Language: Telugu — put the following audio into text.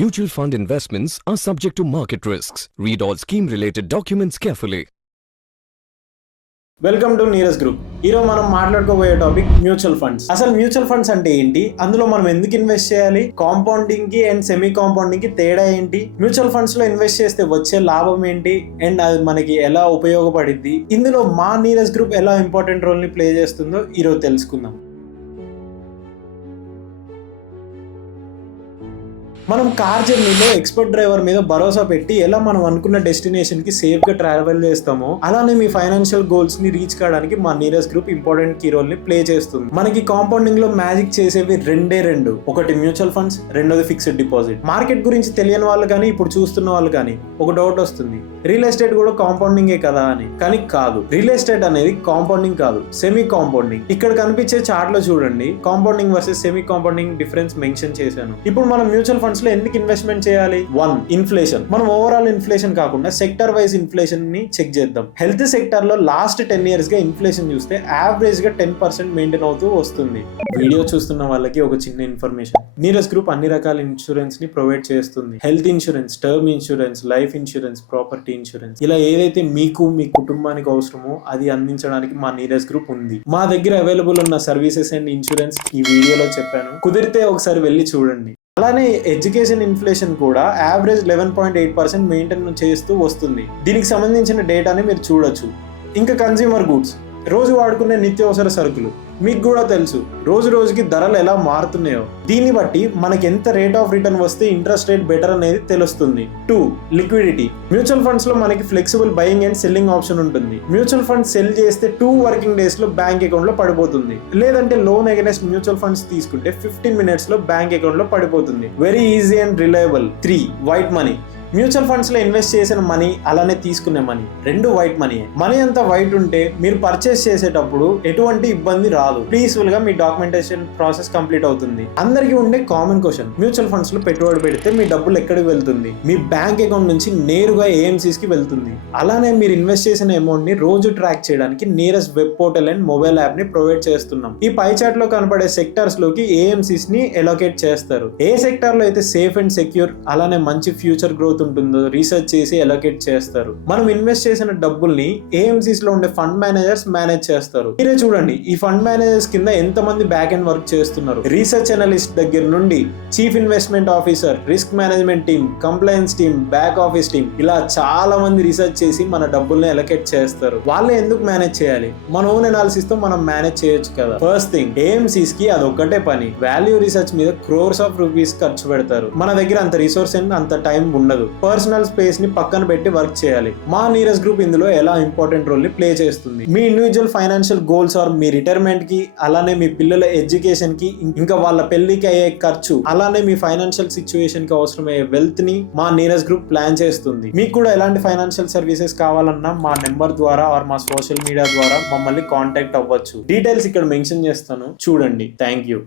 Mutual fund investments are subject to market risks. Read all scheme-related documents carefully. Welcome to Neeraj group. ఈరోజు మనం మాట్లాడుకోబోయే టాపిక్ మ్యూచువల్ ఫండ్స్. అసలు మ్యూచువల్ ఫండ్స్ అంటే ఏంటి, అందులో మనం ఎందుకు ఇన్వెస్ట్ చేయాలి, కాంపౌండింగ్ కి అండ్ సెమీ కాంపౌండింగ్ కి తేడా ఏంటి, మ్యూచువల్ ఫండ్స్ లో ఇన్వెస్ట్ చేస్తే వచ్చే లాభం ఏంటి అండ్ అది మనకి ఎలా ఉపయోగపడింది, ఇందులో మా నీరజ్ గ్రూప్ ఎలా ఇంపార్టెంట్ రోల్ ని ప్లే చేస్తుందో ఈరోజు తెలుసుకుందాం. మనం కార్ జర్నీలో ఎక్స్పర్ట్ డ్రైవర్ మీద భరోసా పెట్టి ఎలా మనం అనుకున్న డెస్టినేషన్ కి సేఫ్ గా ట్రావెల్ చేస్తామో, అలానే మీ ఫైనాన్షియల్ గోల్స్ ని రీచ్ కావడానికి మా Neeraj group important key role ని ప్లే చేస్తుంది. మనకి కాంపౌండింగ్ లో మ్యాజిక్ చేసేవి రెండు, ఒకటి మ్యూచువల్ ఫండ్స్, రెండోది ఫిక్స్డ్ డిపాజిట్. మార్కెట్ గురించి తెలియని వాళ్ళు కానీ ఇప్పుడు చూస్తున్న వాళ్ళు కానీ ఒక డౌట్ వస్తుంది, రియల్ ఎస్టేట్ కూడా కాంపౌండింగే కదా అని. కానీ కాదు, రియల్ ఎస్టేట్ అనేది కాంపౌండింగ్ కాదు, సెమీ కాంపౌండింగ్. ఇక్కడ కనిపించే చార్ట్ లో చూడండి, compounding versus semi compounding difference mention చేశాను. ఇప్పుడు మనం మ్యూచువల్ ఫండ్స్ లో ఎందుకు ఇన్వెస్ట్మెంట్ చేయాలి? 1, ఇన్ఫ్లేషన్. మనం ఓవరాల్ ఇన్ఫ్లేషన్ కాకుండా సెక్టర్ వైజ్ ఇన్ఫ్లేషన్ ని చెక్ చేద్దాం. హెల్త్ సెక్టర్ లో లాస్ట్ 10 years గా ఇన్ఫ్లేషన్ చూస్తే యావరేజ్ గా 10% మెయింటైన్ అవుతూ వస్తుంది. వీడియో చూస్తున్న వాళ్ళకి ఒక చిన్న ఇన్ఫర్మేషన్, నీరజ్ గ్రూప్ అన్ని రకాల ఇన్సూరెన్స్ ని ప్రొవైడ్ చేస్తుంది. Health insurance, term insurance, life insurance, property insurance, ఇలా ఏదైతే మీకు మీ కుటుంబానికి అవసరమో అది అందించడానికి మా నీరజ్ గ్రూప్ ఉంది. మా దగ్గర అవైలబుల్ ఉన్న సర్వీసెస్ అండ్ ఇన్సూరెన్స్ ఈ వీడియోలో చెప్పాను, కుదిరితే ఒకసారి వెళ్ళి చూడండి. అలానే ఎడ్యుకేషన్ ఇన్ఫ్లేషన్ కూడా యావరేజ్ 11.8% మెయింటైన్ చేస్తూ వస్తుంది. దీనికి సంబంధించిన డేటాని మీరు చూడొచ్చు. ఇంకా కన్స్యూమర్ గూడ్స్, రోజు వాడుకునే నిత్యావసర సరుకులు, మీకు కూడా తెలుసు రోజు రోజుకి ధరలు ఎలా మారుతున్నాయో. దీన్ని బట్టి మనకి ఎంత రేట్ ఆఫ్ రిటర్న్ వస్తే ఇంట్రెస్ట్ రేట్ బెటర్ అనేది తెలుస్తుంది. 2, లిక్విడిటీ. మ్యూచువల్ ఫండ్స్ లో మనకి flexible buying and selling option ఉంటుంది. మ్యూచువల్ ఫండ్ సెల్ చేస్తే 2 working days లో బ్యాంక్ అకౌంట్ లో పడిపోతుంది. లేదంటే లోన్ అగైనెస్ట్ మ్యూచువల్ ఫండ్స్ తీసుకుంటే 15 minutes లో బ్యాంక్ అకౌంట్ లో పడిపోతుంది. Very easy and reliable. 3, white money. Mutual funds లో ఇన్వెస్ట్ చేసిన మనీ, అలానే తీసుకునే మనీ, రెండు వైట్ మనీ. మనీ అంతా వైట్ ఉంటే మీరు పర్చేస్ చేసేటప్పుడు ఎటువంటి ఇబ్బంది రాదు, పీస్ఫుల్ గా మీ డాక్యుమెంటేషన్ ప్రాసెస్ కంప్లీట్ అవుతుంది. అందరికీ ఉండే కామన్ క్వశ్చన్, మ్యూచువల్ ఫండ్స్ లో పెట్టుబడి పెడితే మీ డబ్బులు ఎక్కడికి వెళ్తుంది? మీ బ్యాంక్ అకౌంట్ నుంచి నేరుగా ఏఎంసీస్ కి వెళ్తుంది. అలానే మీరు ఇన్వెస్ట్ చేసిన అమౌంట్ ని రోజు ట్రాక్ చేయడానికి Neeraj web portal and mobile app ని ప్రొవైడ్ చేస్తున్నాం. ఈ పై చార్ట్ లో కనపడే సెక్టార్స్ లోకి ఏఎంసీస్ ని ఎలొకేట్ చేస్తారు. ఏ సెక్టార్ లో అయితే సేఫ్ అండ్ సెక్యూర్, అలానే మంచి ఫ్యూచర్ గ్రోత్ ఉంటుందో రీసెర్చ్ చేసి ఎలొకేట్ చేస్తారు. మనం ఇన్వెస్ట్ చేసిన డబ్బుల్ని ఏఎంసీస్ లో ఉండే ఫండ్ మేనేజర్స్ మేనేజ్ చేస్తారు. మీరే చూడండి, ఈ ఫండ్ మేనేజర్స్ కింద ఎంత మంది బ్యాక్ అండ్ వర్క్ చేస్తున్నారు. రీసెర్చ్ అనలిస్ట్ దగ్గర నుండి chief investment officer, risk management team, compliance team, back office team, ఇలా చాలా మంది రీసెర్చ్ చేసి మన డబ్బుల్ని ఎలొకేట్ చేస్తారు. వాళ్ళే ఎందుకు మేనేజ్ చేయాలి? మన ఓన్ అనాలిసిస్ తో మనం మేనేజ్ చేయొచ్చు కదా. ఫస్ట్ థింగ్, ఏఎంసీస్ కి అదొక్కటే పని. వాల్యూ రీసెర్చ్ మీద crores of rupees ఖర్చు పెడతారు. మన దగ్గర అంత రిసోర్స్ అండ్ అంత టైం ఉండదు. పర్సనల్ స్పేస్ ని పక్కన పెట్టి వర్క్ చేయాలి. మా నీరజ్ గ్రూప్ ఇందులో ఎలా ఇంపార్టెంట్ రోల్ ని ప్లే చేస్తుంది. మీ ఇండివిజువల్ ఫైనాన్షియల్ గోల్స్ ఆర్ మీ రిటైర్మెంట్ కి, అలానే మీ పిల్లల ఎడ్యుకేషన్ కి, ఇంకా వాళ్ళ పెళ్లికి అయ్యే ఖర్చు, అలానే మీ ఫైనాన్షియల్ సిచ్యువేషన్ కి అవసరమయ్యే వెల్త్ ని మా నీరజ్ గ్రూప్ ప్లాన్ చేస్తుంది. మీకు కూడా ఎలాంటి ఫైనాన్షియల్ సర్వీసెస్ కావాలన్నా మా నెంబర్ ద్వారా ఆర్ మా సోషల్ మీడియా ద్వారా మమ్మల్ని కాంటాక్ట్ అవ్వచ్చు. డీటెయిల్స్ ఇక్కడ మెన్షన్ చేస్తాను, చూడండి. Thank you.